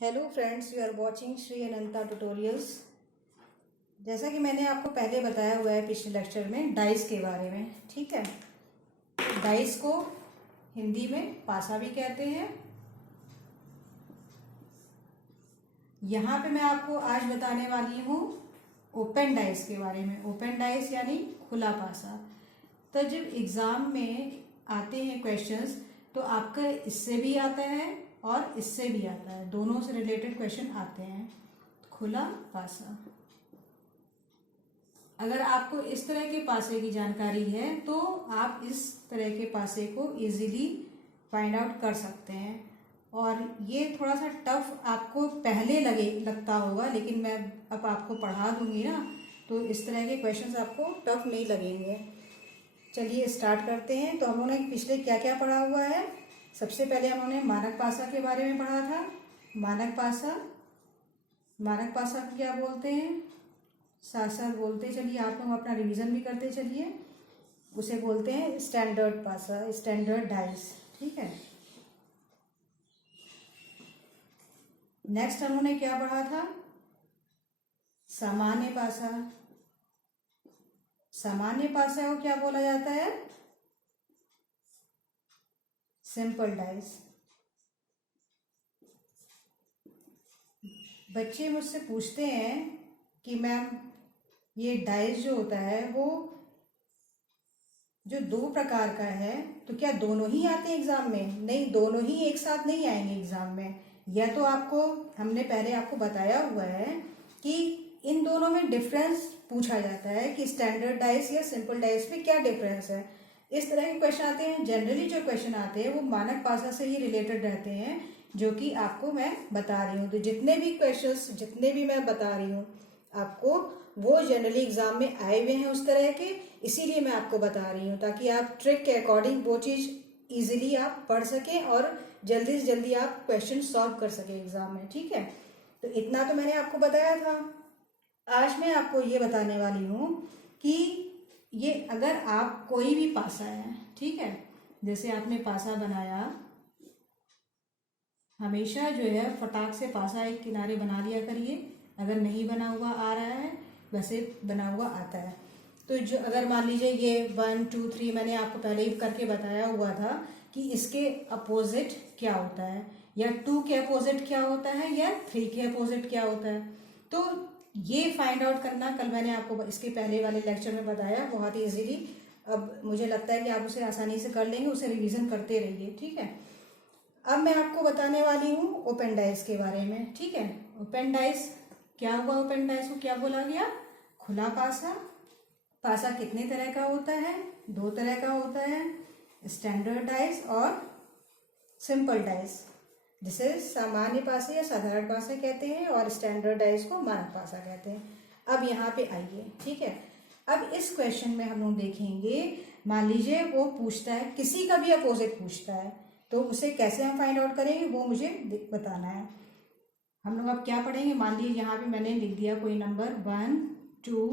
Hello friends, you are watching Shri Ananta tutorials. जैसा कि मैंने आपको पहले बताया हुआ है पिछले लेक्चर में डाइस के बारे में, ठीक है। डाइस को हिंदी में पासा भी कहते हैं। यहाँ पे मैं आपको आज बताने वाली हूँ ओपन डाइस के बारे में। ओपन डाइस यानी खुला पासा। तो जब एग्ज़ाम में आते हैं क्वेश्चंस तो आपका इससे भी आता है और इससे भी आता है, दोनों से रिलेटेड क्वेश्चन आते हैं। खुला पासा, अगर आपको इस तरह के पासे की जानकारी है तो आप इस तरह के पासे को इजीली फाइंड आउट कर सकते हैं। और ये थोड़ा सा टफ आपको पहले लगता होगा, लेकिन मैं अब आपको पढ़ा दूंगी ना तो इस तरह के क्वेश्चंस आपको टफ नहीं लगेंगे। चलिए स्टार्ट करते हैं। तो हम लोगों ने पिछले क्या क्या पढ़ा हुआ है। सबसे पहले हम लोगों ने मानक पासा के बारे में पढ़ा था। मानक पासा को क्या बोलते हैं, साथ साथ बोलते चलिए, आप लोग अपना रिवीजन भी करते चलिए। उसे बोलते हैं स्टैंडर्ड पासा, स्टैंडर्ड डाइस, ठीक है। नेक्स्ट हम लोगों ने क्या पढ़ा था, सामान्य पासा। सामान्य पासा को क्या बोला जाता है, सिंपल डाइस। बच्चे मुझसे पूछते हैं कि मैम ये डाइस जो होता है वो जो दो प्रकार का है तो क्या दोनों ही आते हैं एग्जाम में? नहीं, दोनों ही एक साथ नहीं आएंगे एग्जाम में। यह तो आपको हमने पहले आपको बताया हुआ है कि इन दोनों में डिफरेंस पूछा जाता है कि स्टैंडर्ड डाइस या सिंपल डाइस में क्या डिफरेंस है। इस तरह के क्वेश्चन आते हैं। जनरली जो क्वेश्चन आते हैं वो मानक पासा से ही रिलेटेड रहते हैं, जो कि आपको मैं बता रही हूँ। तो जितने भी मैं बता रही हूँ आपको, वो जनरली एग्जाम में आए हुए हैं उस तरह के, इसीलिए मैं आपको बता रही हूँ ताकि आप ट्रिक के अकॉर्डिंग वो चीज़ इजीली आप पढ़ सकें और जल्दी से जल्दी आप क्वेश्चन सॉल्व कर सकें एग्जाम में, ठीक है। तो इतना तो मैंने आपको बताया था। आज मैं आपको ये बताने वाली हूँ कि ये अगर आप कोई भी पासा है, ठीक है, जैसे आपने पासा बनाया, हमेशा जो है फटाक से पासा एक किनारे बना लिया करिए। अगर नहीं बना हुआ आ रहा है, वैसे बना हुआ आता है। तो जो अगर मान लीजिए ये 1 2 3 मैंने आपको पहले ही करके बताया हुआ था कि इसके अपोजिट क्या होता है, या 2 के अपोजिट क्या होता है, या 3 के अपोजिट क्या होता है। तो ये फाइंड आउट करना कल मैंने आपको इसके पहले वाले लेक्चर में बताया बहुत ही इजीली। अब मुझे लगता है कि आप उसे आसानी से कर लेंगे, उसे रिवीजन करते रहिए, ठीक है। अब मैं आपको बताने वाली हूँ ओपन डाइस के बारे में, ठीक है। ओपन डाइस क्या हुआ, ओपन डाइस को क्या बोला गया, खुला पासा। पासा कितने तरह का होता है, 2 तरह का होता है, स्टैंडर्ड डाइस और सिंपल डाइस, जिसे सामान्य पासे या साधारण पासा कहते हैं, और स्टैंडर्ड डाइस को मानक पासा कहते हैं। अब यहाँ पे आइए, ठीक है। अब इस क्वेश्चन में हम लोग देखेंगे, मान लीजिए वो पूछता है, किसी का भी अपोजिट पूछता है, तो उसे कैसे हम फाइंड आउट करेंगे वो मुझे बताना है। हम लोग अब क्या पढ़ेंगे, मान लीजिए यहाँ पे मैंने लिख दिया कोई नंबर 1 2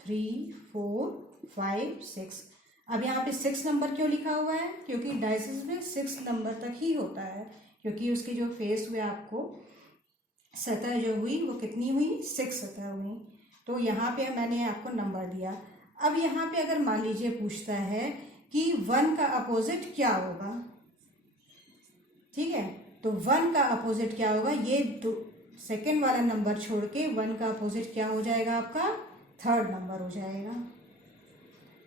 3 4 5 6। अब यहाँ पे 6 नंबर क्यों लिखा हुआ है, क्योंकि डाइसेस में 6 नंबर तक ही होता है, क्योंकि उसकी जो फेस हुए आपको सतह जो हुई वो कितनी हुई, 6 सतह हुई। तो यहाँ पे मैंने आपको नंबर दिया। अब यहाँ पे अगर मान लीजिए पूछता है कि 1 का अपोजिट क्या होगा, ठीक है, तो 1 का अपोजिट क्या होगा, ये सेकेंड वाला नंबर छोड़ के 1 का अपोजिट क्या हो जाएगा, आपका 3rd नंबर हो जाएगा।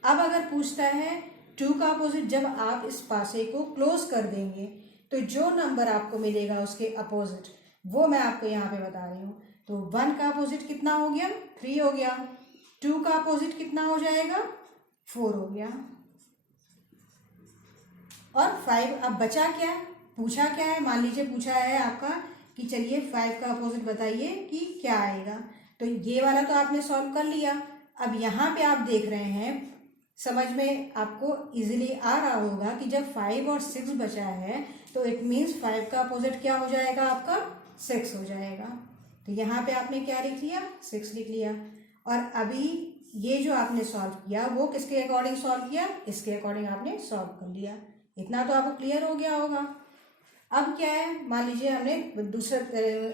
अब अगर पूछता है 2 का अपोजिट, जब आप इस पासे को क्लोज कर देंगे तो जो नंबर आपको मिलेगा उसके अपोजिट, वो मैं आपको यहाँ पे बता रही हूँ। तो 1 का अपोजिट कितना हो गया, 3 हो गया। 2 का अपोजिट कितना हो जाएगा, 4 हो गया। और 5, अब बचा क्या, पूछा क्या है, मान लीजिए पूछा है आपका कि चलिए 5 का अपोजिट बताइए कि क्या आएगा। तो ये वाला तो आपने सॉल्व कर लिया। अब यहाँ पे आप देख रहे हैं, समझ में आपको इजीली आ रहा होगा कि जब 5 और 6 बचा है तो इट मीन्स 5 का अपोजिट क्या हो जाएगा, आपका 6 हो जाएगा। तो यहाँ पे आपने क्या लिख लिया, 6 लिख लिया। और अभी ये जो आपने सॉल्व किया वो किसके अकॉर्डिंग सॉल्व किया, इसके अकॉर्डिंग आपने सॉल्व कर लिया। इतना तो आपको क्लियर हो गया होगा। अब क्या है, मान लीजिए हमने दूसरा,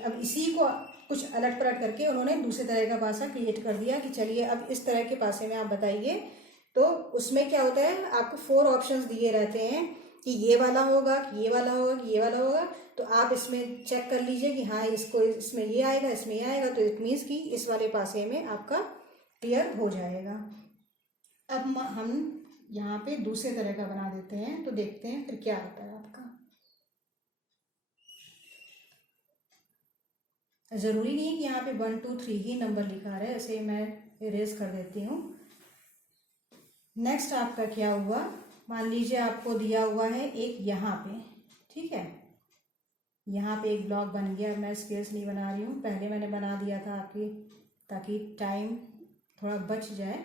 अब इसी को कुछ अलट पलट करके उन्होंने दूसरे तरह का पासा क्रिएट कर दिया कि चलिए अब इस तरह के पासे में आप बताइए। तो उसमें क्या होता है, आपको 4 ऑप्शंस दिए रहते हैं कि ये वाला होगा, कि ये वाला होगा, कि ये वाला होगा। तो आप इसमें चेक कर लीजिए कि हाँ इसको, इसमें ये आएगा, इसमें ये आएगा, तो इट मीन्स कि इस वाले पासे में आपका क्लियर हो जाएगा। अब हम यहाँ पे दूसरे तरह का बना देते हैं, तो देखते हैं फिर क्या आता है आपका। ज़रूरी नहीं है कि यहाँ पे 1 2 3 ही नंबर लिखा रहा है, ऐसे मैं इरेज कर देती हूँ। नेक्स्ट आपका क्या हुआ, मान लीजिए आपको दिया हुआ है एक यहाँ पे, ठीक है, यहाँ पे एक ब्लॉक बन गया। मैं स्केल्स नहीं बना रही हूँ, पहले मैंने बना दिया था आपकी, ताकि टाइम थोड़ा बच जाए।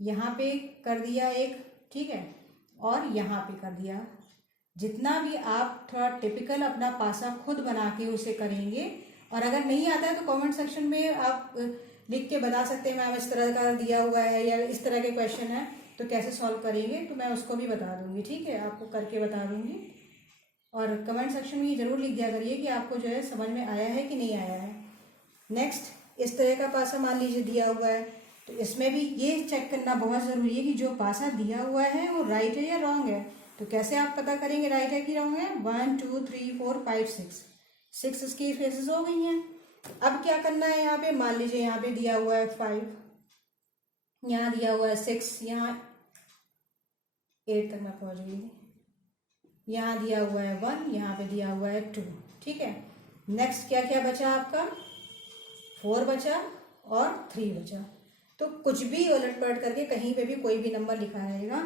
यहाँ पे कर दिया एक, ठीक है, और यहाँ पे कर दिया। जितना भी आप थोड़ा टिपिकल अपना पासा खुद बना के उसे करेंगे, और अगर नहीं आता है तो कमेंट सेक्शन में आप लिख के बता सकते हैं मैम इस तरह का दिया हुआ है या इस तरह के क्वेश्चन है तो कैसे सॉल्व करेंगे, तो मैं उसको भी बता दूंगी, ठीक है, आपको करके बता दूंगी। और कमेंट सेक्शन में ये जरूर लिख दिया करिए कि आपको जो है समझ में आया है कि नहीं आया है। नेक्स्ट, इस तरह का पासा मान लीजिए दिया हुआ है, तो इसमें भी ये चेक करना बहुत ज़रूरी है कि जो पासा दिया हुआ है वो राइट है या रॉन्ग है। तो कैसे आप पता करेंगे राइट है कि रॉन्ग है, 1 2 3 4 5 6 इसकी फेसेस हो गई हैं। अब क्या करना है, यहाँ पे मान लीजिए यहाँ पे दिया हुआ है 5, यहाँ दिया हुआ है 6, यहाँ 8 तक मैं पहुँच गई, यहाँ दिया हुआ है 1, यहाँ पे दिया हुआ है 2, ठीक है। नेक्स्ट क्या क्या बचा आपका, 4 बचा और 3 बचा। तो कुछ भी उलट पलट करके कहीं पे भी कोई भी नंबर लिखा रहेगा।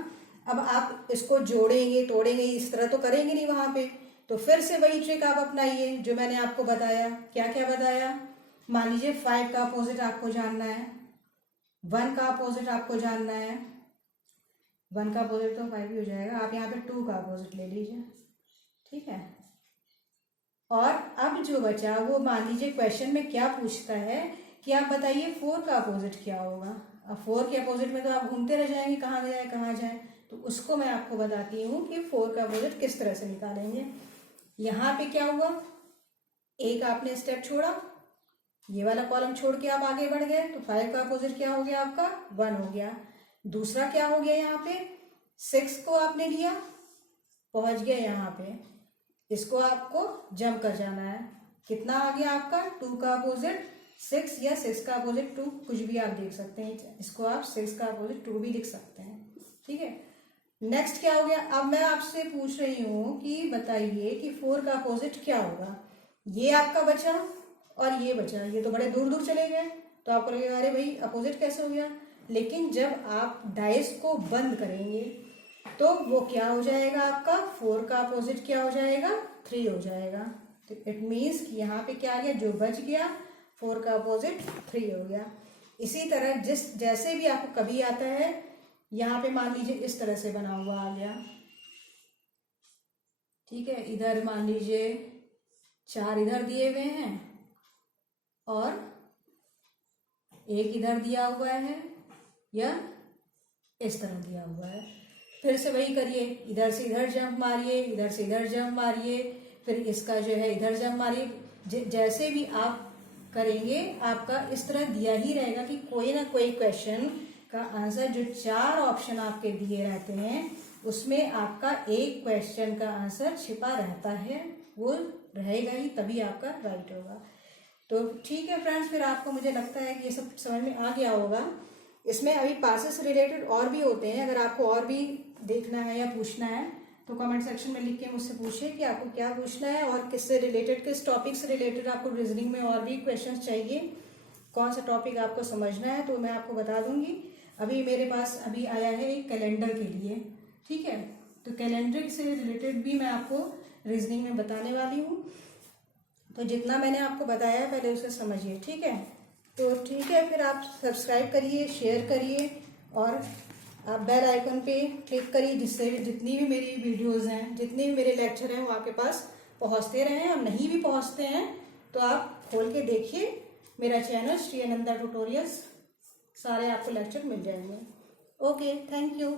अब आप इसको जोड़ेंगे तोड़ेंगे इस तरह तो करेंगे नहीं वहाँ पे, तो फिर से वही ट्रिक आप अपनाइए जो मैंने आपको बताया। क्या क्या बताया, मान लीजिए 5 का अपोजिट आपको जानना है, 1 का अपोजिट आपको जानना है, 1 का अपोजिट तो 5 ही हो जाएगा, आप यहाँ पे 2 का अपोजिट ले लीजिए, ठीक है। और अब जो बचा वो मान लीजिए क्वेश्चन में क्या पूछता है कि आप बताइए 4 का अपोजिट क्या होगा। अब 4 के अपोजिट में तो आप घूमते रह जाएंगे, कहाँ जाए कहाँ जाए, तो उसको मैं आपको बताती हूँ कि 4 का अपोजिट किस तरह से निकालेंगे। यहाँ पे क्या हुआ, एक आपने स्टेप छोड़ा, ये वाला कॉलम छोड़ के आप आगे बढ़ गए, तो 5 का अपोजिट क्या हो गया आपका, 1 हो गया। दूसरा क्या हो गया, यहाँ पे 6 को आपने लिया, पहुंच गया यहाँ पे, इसको आपको जंप कर जाना है। कितना आ गया आपका, 2 का अपोजिट 6 या 6 का अपोजिट 2, कुछ भी आप देख सकते हैं, इसको आप 6 का अपोजिट 2 भी लिख सकते हैं, ठीक है। नेक्स्ट क्या हो गया, अब मैं आपसे पूछ रही हूँ कि बताइए कि 4 का अपोजिट क्या होगा। ये आपका बचा और ये बचा, ये तो बड़े दूर दूर चले गए, तो आपको लगेगा अरे भाई अपोजिट कैसे हो गया। लेकिन जब आप डाइस को बंद करेंगे तो वो क्या हो जाएगा आपका, 4 का अपोजिट क्या हो जाएगा, 3 हो जाएगा। तो इट मीन्स कि यहाँ पे क्या आ गया, जो बच गया 4 का अपोजिट 3 हो गया। इसी तरह जैसे भी आपको कभी आता है, यहाँ पे मान लीजिए इस तरह से बना हुआ आ गया, ठीक है, इधर मान लीजिए 4 इधर दिए हुए हैं और 1 इधर दिया हुआ है या इस तरह दिया हुआ है। फिर से वही करिए, इधर से इधर जंप मारिए, इधर से इधर जंप मारिए, फिर इसका जो है इधर जंप मारिए। जैसे भी आप करेंगे आपका इस तरह दिया ही रहेगा कि कोई ना कोई क्वेश्चन का आंसर, जो 4 ऑप्शन आपके दिए रहते हैं उसमें आपका एक क्वेश्चन का आंसर छिपा रहता है, वो रहेगा ही, तभी आपका राइट होगा। तो ठीक है फ्रेंड्स, फिर आपको मुझे लगता है कि ये सब समझ में आ गया होगा। इसमें अभी पासेस से रिलेटेड और भी होते हैं, अगर आपको और भी देखना है या पूछना है तो कमेंट सेक्शन में लिख के मुझसे पूछिए कि आपको क्या पूछना है और किससे रिलेटेड, किस टॉपिक से रिलेटेड आपको रीजनिंग में और भी क्वेश्चंस चाहिए, कौन सा टॉपिक आपको समझना है, तो मैं आपको बता दूंगी। अभी मेरे पास अभी आया है एक कैलेंडर के लिए, ठीक है, तो कैलेंडर से रिलेटेड भी मैं आपको रीजनिंग में बताने वाली हूँ। तो जितना मैंने आपको बताया पहले उसे समझिए, ठीक है। तो ठीक है, फिर आप सब्सक्राइब करिए, शेयर करिए और आप बेल आइकन पे क्लिक करिए, जिससे जितनी भी मेरी वीडियोस हैं, जितने भी मेरे लेक्चर हैं वो आपके पास पहुंचते रहें। और नहीं भी पहुंचते हैं तो आप खोल के देखिए मेरा चैनल श्री आनंदा ट्यूटोरियल्स, सारे आपको लेक्चर मिल जाएंगे। Okay, thank you.